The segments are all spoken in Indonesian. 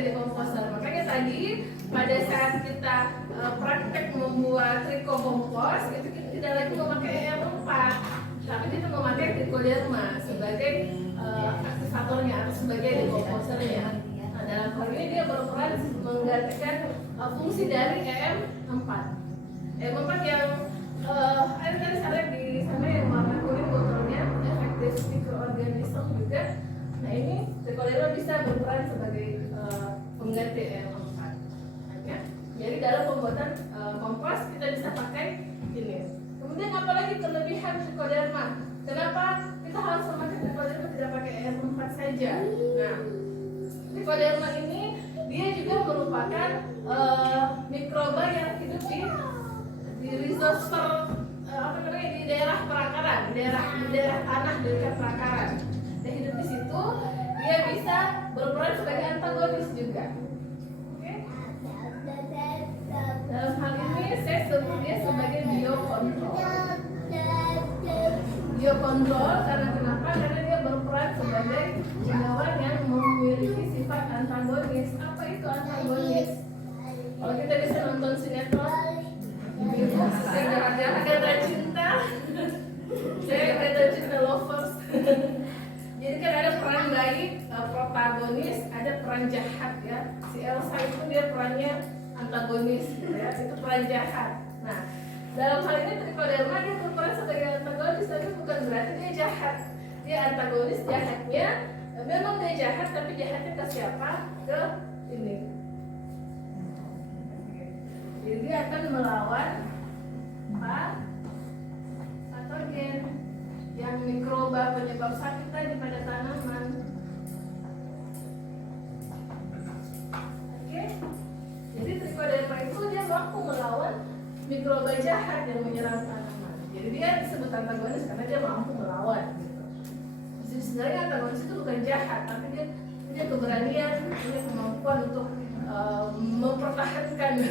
di komposer. Makanya tadi pada saat kita praktek membuat triko kompos itu kita tidak lagi memakai EM4, tapi kita memakai Trichoderma sebagai aktivatornya atau sebagai dekomposernya. Nah, dalam hal ini dia berperan menggantikan fungsi dari EM4. EM4 yang ada tadi saya lihat di sana yang warna kuning botolnya, efektif mikroorganisme juga. Nah, ini Trichoderma bisa berperan sebagai pengganti EM4. Ya. Jadi dalam pembuatan kompos kita bisa pakai ini. Kemudian apalagi kelebihan Trichoderma? Kenapa kita harus memakai Trichoderma tidak pakai EM4 saja? Nah, Trichoderma ini dia juga merupakan mikroba yang hidup di rhizosphere di daerah perakaran, di daerah tanah dekat perakaran. Dia hidup di situ, dia bisa berperan sebagai antagonis juga. Oke? Dalam hal ini saya sebut dia sebagai biokontrol. Biokontrol karena kenapa? Karena dia berperan sebagai senyawa yang memiliki sifat antagonis. Apa itu antagonis? Kalau kita bisa nonton sinetron, saya gara-gara cinta, saya gara cinta lovers. Jadi kan ada peran baik, protagonis, ada peran jahat ya. Si Elsa itu dia perannya antagonis, ya, itu peran jahat. Nah, dalam hal ini Trichoderma dia berperan sebagai antagonis, tapi bukan berarti dia jahat. Dia antagonis, jahatnya memang dia jahat, tapi jahatnya ke siapa? Ke ini. Jadi dia akan melawan patogen yang mikroba penyebab sakit tadi pada tanaman. Oke. Jadi Trichoderma itu dia mampu melawan mikroba jahat yang menyerang tanaman. Jadi dia disebut antagonis karena dia mampu melawan. Jadi sebenarnya antagonis itu bukan jahat, tapi dia punya keberanian, punya kemampuan untuk mempertahankan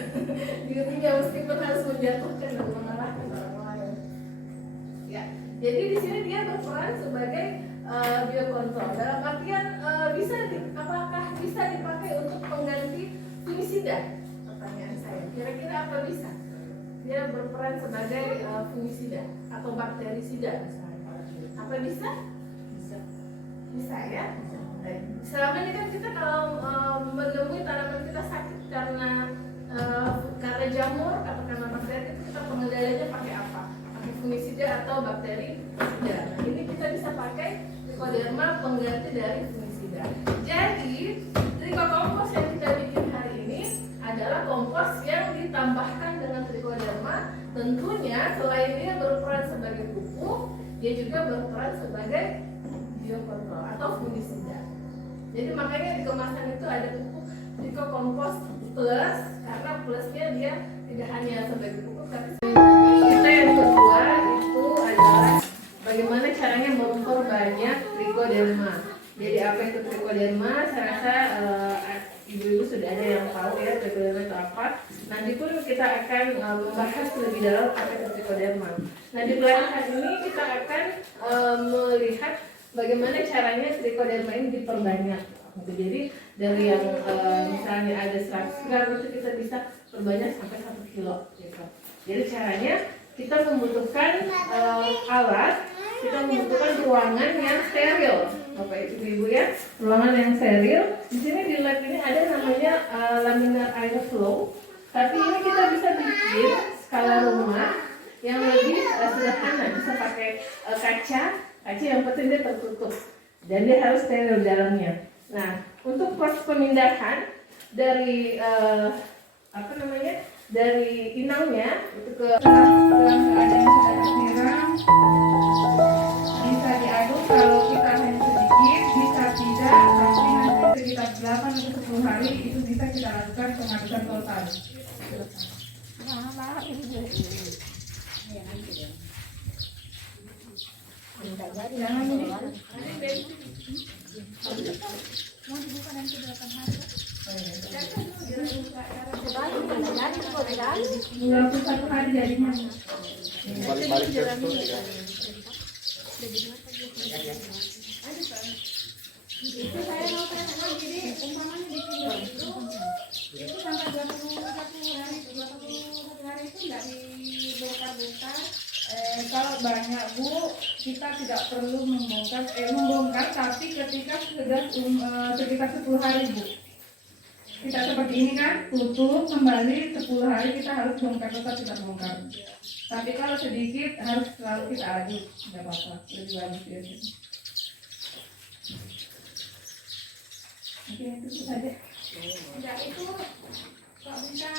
dirinya meskipun harus menjatuhkan dan mengalahkan orang lain. Ya, jadi di sini dia berperan sebagai biokontrol. Dalam artian apakah bisa dipakai untuk pengganti fungisida? Pertanyaan saya. Kira-kira apa bisa? Dia berperan sebagai fungisida atau bakterisida misalnya. Apa bisa? Bisa ya. Selama ini kan kita kalau menemui tanaman kita sakit karena jamur atau karena bakteri, itu kita pengendaliannya pakai apa? Pakai fungisida atau bakterisida. Nah, ini kita bisa pakai Trichoderma pengganti dari fungisida. Jadi triko kompos yang kita bikin hari ini adalah kompos yang ditambahkan dengan Trichoderma. Tentunya selain dia berperan sebagai pupuk, dia juga berperan sebagai biokontrol atau fungisida. Jadi makanya di kemasan itu ada pupuk Triko Kompos Plus, karena plusnya dia tidak hanya sebagai pupuk, tapi kita yang kedua itu adalah bagaimana caranya memperbanyak Trichoderma. Jadi apa itu Trichoderma? Saya rasa ibu-ibu sudah ada yang tahu ya Trichoderma itu apa. Nanti pun kita akan membahas lebih dalam apa itu Trichoderma. Nah, di pelatihan ini kita akan melihat bagaimana caranya Trichoderma ini diperbanyak. Jadi dari yang misalnya ada 100 gram itu kita bisa perbanyak sampai 1 kilo. Gitu. Jadi caranya kita membutuhkan alat, kita membutuhkan ruangan yang steril, Bapak Ibu ya, ruangan yang steril. Di sini di lab ini ada namanya laminar air flow, tapi ini kita bisa bikin skala rumah yang lebih sederhana, bisa pakai kaca yang penting dia tertutup dan dia harus steril dalamnya. Nah, untuk proses pemindahan dari dari inangnya itu ke dalam keadaan sedang disiram, bisa diaduk. Kalau kita hanya sedikit, bisa tidak, tapi nanti sekitar 8 atau 10 hari itu bisa kita lakukan pengadukan total. Jangan ini. Mau dibuka nanti 8 hari. Enggak usah 1 hari jadinya. Balik-balik terus ya. Itu saya mau tanya, jadi umpamanya bikin banyak Bu, kita tidak perlu membongkar tapi ketika sudah sekitar 10 hari Bu. Kita seperti ini kan, tutup kembali 10 hari kita harus bongkar, tetap tidak bongkar. Tapi kalau sedikit harus selalu kita aduk, tidak apa-apa, lebih bagus ya. Mungkin itu saja. Enggak itu kok bisa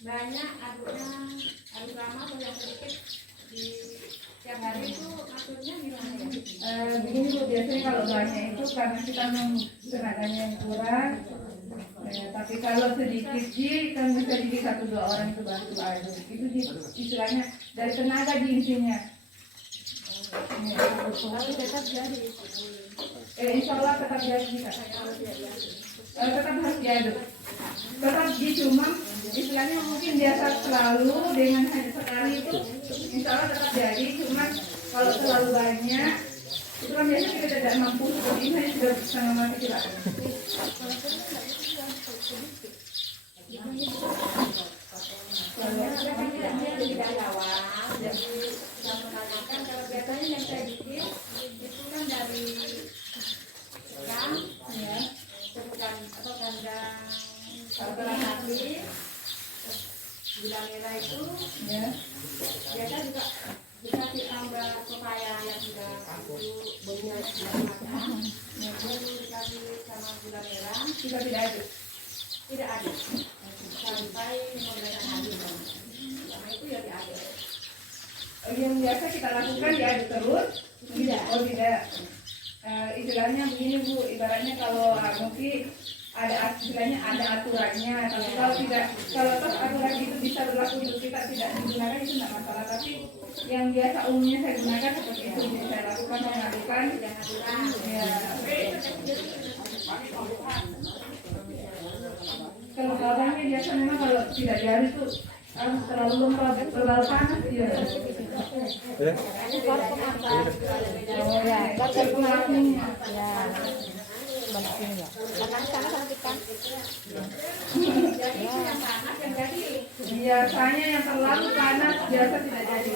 banyak aduknya, aduk lama atau yang sedikit di tiap hari itu maksudnya gimana ya? Begini Bu, biasanya kalau banyak itu karena kita tenaganya yang kurang. Tapi kalau sedikit sih kan bisa jadi 1-2 orang itu bantu aduk. Itu istilahnya dari tenaga di intinya. Tapi tetap jadi. Insya Allah tetap jadi bisa. Tetap harus diaduk. Tetap cuma istilahnya mungkin biasa selalu dengan hanya sekali itu insya Allah tetap jadi. Cuma kalau terlalu banyak itu kan biasanya kita tidak mampu seperti ini sudah setengah mati kita. Kalau jadi karyawan, jadi yang menanyakan kalau biasanya yang saya bikin itu kan dari ikan, ya, bukan atau kandang saluran hati, gula merah itu, Ya. biasa juga dikasih tambah pepaya yang sudah baunya sudah matang, lalu dikasih sama gula merah, Kita tidak aduk. tidak ada sampai 15 hari. Selama itu ya diaduk. Yang biasa kita lakukan diaduk terus. Tidak. Oh tidak. Istilahnya begini Bu, ibaratnya kalau mungkin ada istilahnya ada aturannya. Tapi kalau tidak, kalau toh aturan itu bisa berlaku untuk kita tidak digunakan itu tidak masalah. Tapi yang biasa umumnya saya gunakan seperti itu. Jadi saya lakukan mengadukan. Ya. Kalau kabarnya biasa memang kalau tidak diaduk itu terlalu lembab, terlalu panas dia. Oh ya, terpengaruhnya. Ya, balikin ya. Makan sana sama kita. Jadi itu yang panas yang jadi. Biasanya yang terlalu panas biasa tidak jadi.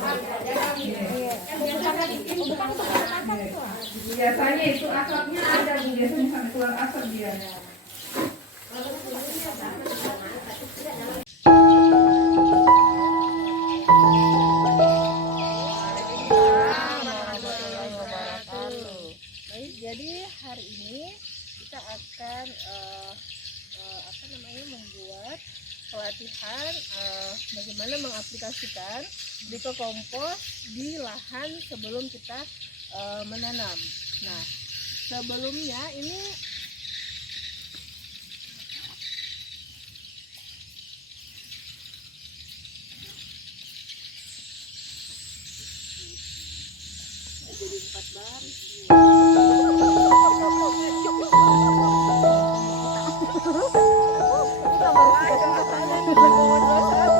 Yang biasanya bikin bukan Biasanya itu asapnya ada Bu, biasanya sampai keluar asap dia. Baik, jadi hari ini kita akan membuat pelatihan bagaimana mengaplikasikan vermikompos di lahan sebelum kita menanam. Nah, sebelumnya ini jadi 4 baris. Kita